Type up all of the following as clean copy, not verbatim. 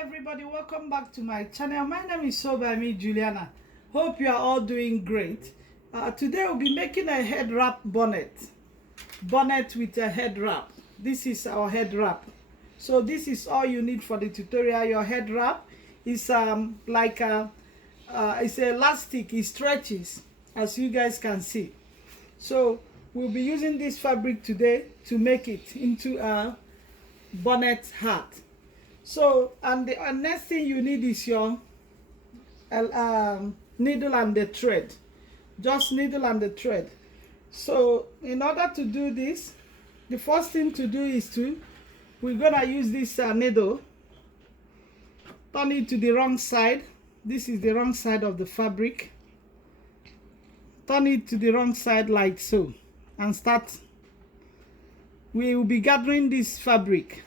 everybody, welcome back to my channel. My name is Sew by me, Juliana. Hope you are all doing great. Today we'll be making a head wrap bonnet with a head wrap. This is our head wrap. So this is all you need for the tutorial. Your head wrap is it's elastic, it stretches, as you guys can see. So we'll be using this fabric today to make it into a bonnet hat. So, and the next thing you need is your needle and the thread. Just needle and the thread. So in order to do this, the first thing to do is we're gonna use this needle, turn it to the wrong side. This is the wrong side of the fabric. Turn it to the wrong side like so, and start. We will be gathering this fabric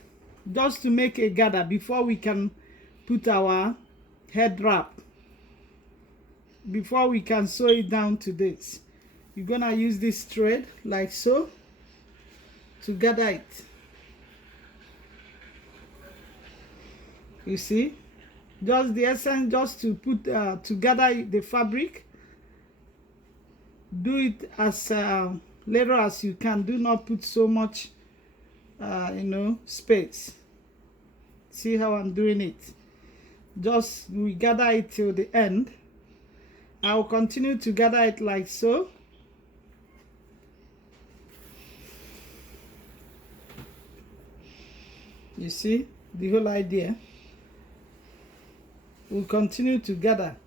just to make a gather before we can put our head wrap. Before we can sew it down to this, you're gonna use this thread like so to gather it. You see, just the essence, just to put to gather the fabric. Do it as little as you can. Do not put so much space. See how I'm doing it? Just we gather it till the end. I'll continue to gather it like so. You see the whole idea? We'll continue to gather.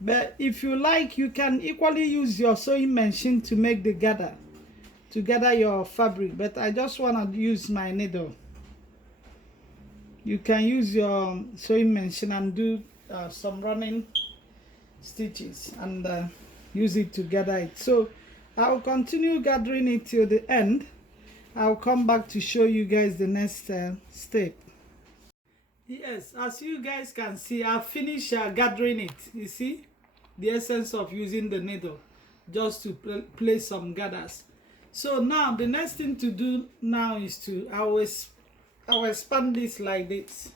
But if you like, you can equally use your sewing machine to make the gather, to gather your fabric. But I just want to use my needle. You can use your sewing machine and do some running stitches and use it to gather it. So I'll continue gathering it till the end. I'll come back to show you guys the next step. Yes, as you guys can see, I've finished gathering it. You see the essence of using the needle just to place some gathers. So now the next thing to do now is I will expand this like this.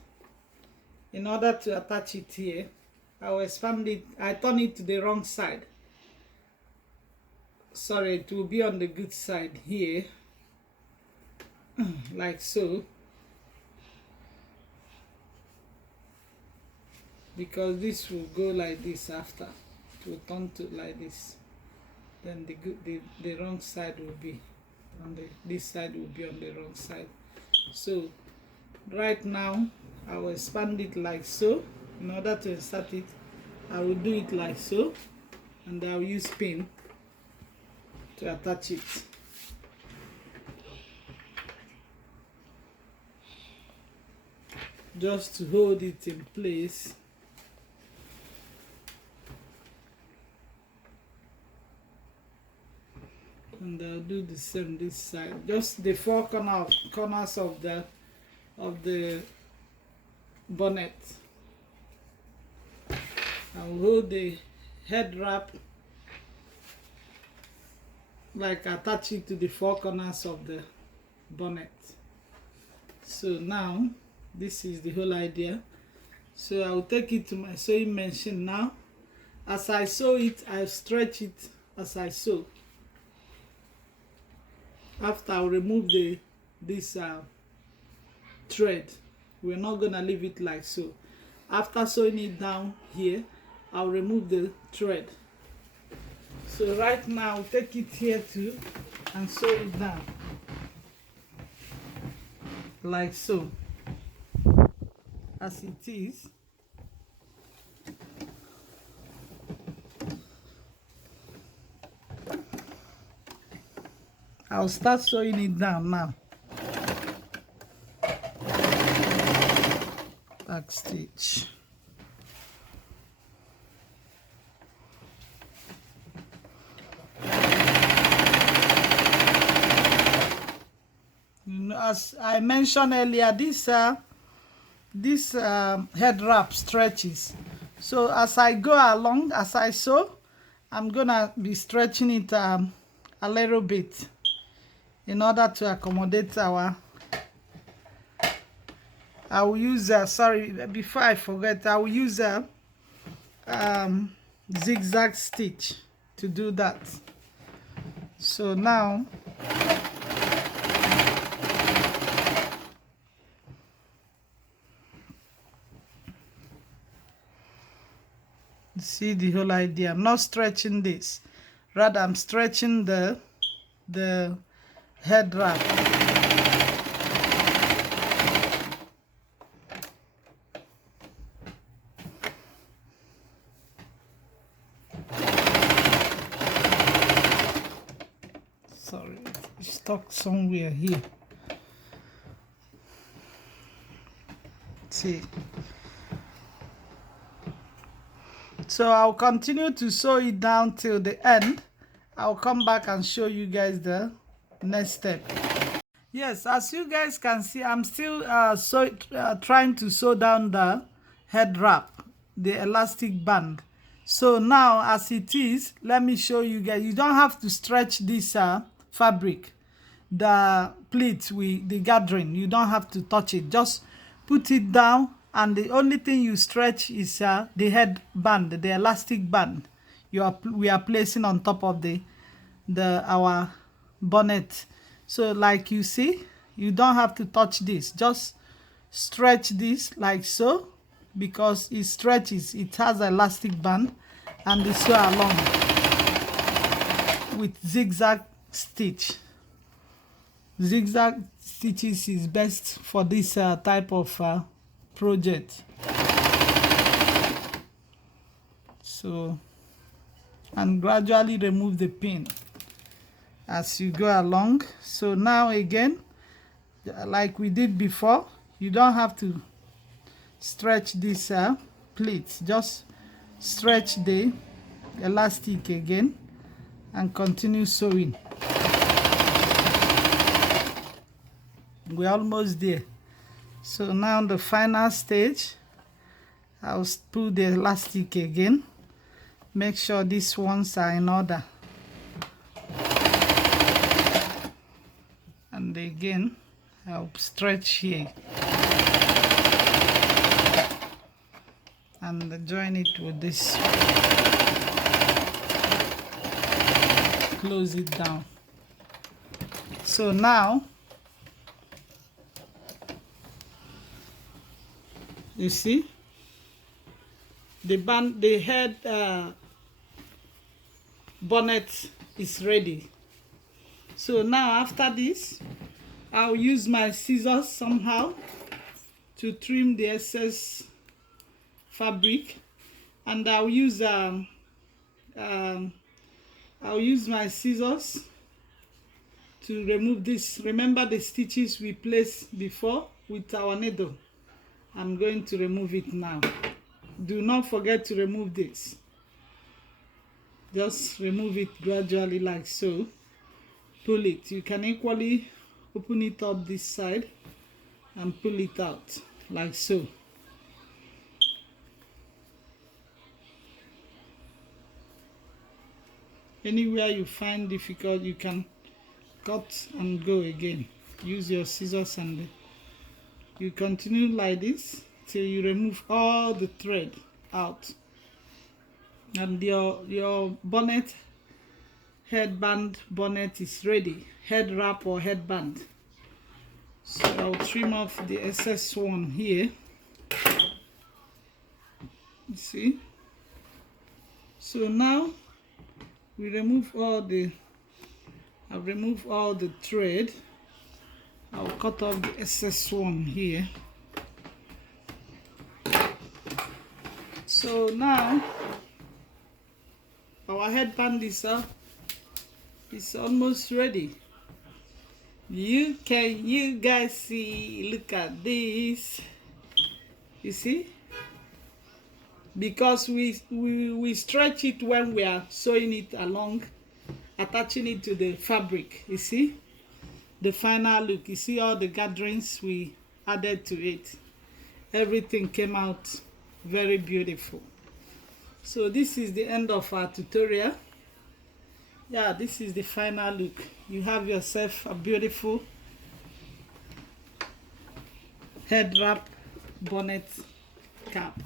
In order to attach it here, I will expand it. I turn it to the wrong side. Sorry, it will be on the good side here, like so. Because this will go like this after. It will turn to like this. Then the wrong side will be on this side will be on the wrong side. So right now I will expand it like so. In order to insert it, I will do it like so, and I will use pin to attach it. Just to hold it in place. And I'll do the same this side. Just the four corners of the bonnet. I'll hold the head wrap, like attach it to the four corners of the bonnet. So now this is the whole idea. So I'll take it to my sewing machine now. As I sew it, I'll stretch it as I sew. After I'll remove this thread. We're not gonna leave it like so. After sewing it down here, I'll remove the thread. So right now I'll take it here too and sew it down like so, as it is. I'll start sewing it down now. Backstitch. As I mentioned earlier, this head wrap stretches. So as I go along, as I sew, I'm gonna be stretching it a little bit in order to accommodate our I will use sorry, before I forget, I will use a zigzag stitch to do that. So now see the whole idea. I'm not stretching this, rather I'm stretching the head wrap. Sorry, it's stuck somewhere here. See, so I'll continue to sew it down till the end. I'll come back and show you guys the next step. Yes, as you guys can see, I'm still trying to sew down the head wrap, the elastic band. So now as it is, let me show you guys. You don't have to stretch this fabric, the pleats, the gathering. You don't have to touch it. Just put it down, and the only thing you stretch is the headband, the elastic band we are placing on top of our bonnet. So like you see, you don't have to touch this. Just stretch this like so, because it stretches. It has an elastic band, and they sew along with zigzag stitch. Zigzag stitches is best for this type of project. So, and gradually remove the pin as you go along. So now again, like we did before, you don't have to stretch this pleats. Just stretch the elastic again and continue sewing. We're almost there. So now the final stage, I'll pull the elastic again. Make sure these ones are in order. And again, I'll stretch here and join it with this. Close it down. So now, you see, the head bonnet is ready. So now after this, I'll use my scissors somehow to trim the excess fabric, and I'll use my scissors to remove this. Remember the stitches we placed before with our needle? I'm going to remove it now. Do not forget to remove this. Just remove it gradually like so. Pull it. You can equally open it up this side and pull it out like so. Anywhere you find difficult, you can cut and go again. Use your scissors and you continue like this till you remove all the thread out, and your bonnet, headband bonnet is ready. Head wrap or headband. So I'll trim off the excess one here. You see? So now we remove I've removed all the thread. I'll cut off the excess one here. So now our headband is almost ready. You guys see? Look at this. You see? Because we stretch it when we are sewing it along, attaching it to the fabric. You see? The final look. You see all the gatherings we added to it. Everything came out very beautiful. So this is the end of our tutorial. Yeah, this is the final look. You have yourself a beautiful head wrap bonnet cap,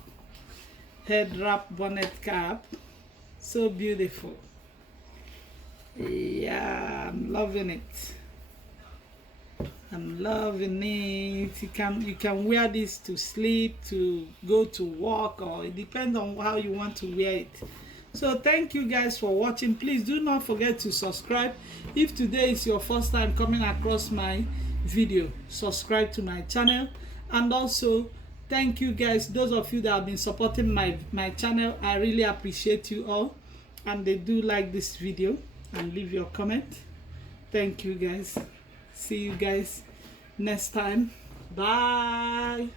head wrap bonnet cap. So beautiful. Yeah, I'm loving it. I'm loving it. You can wear this to sleep, to go to work, or it depends on how you want to wear it. So thank you guys for watching. Please do not forget to subscribe. If today is your first time coming across my video, subscribe to my channel. And also thank you guys, those of you that have been supporting my channel. I really appreciate you all, and they do like this video and leave your comment. Thank you guys. See you guys next time. Bye.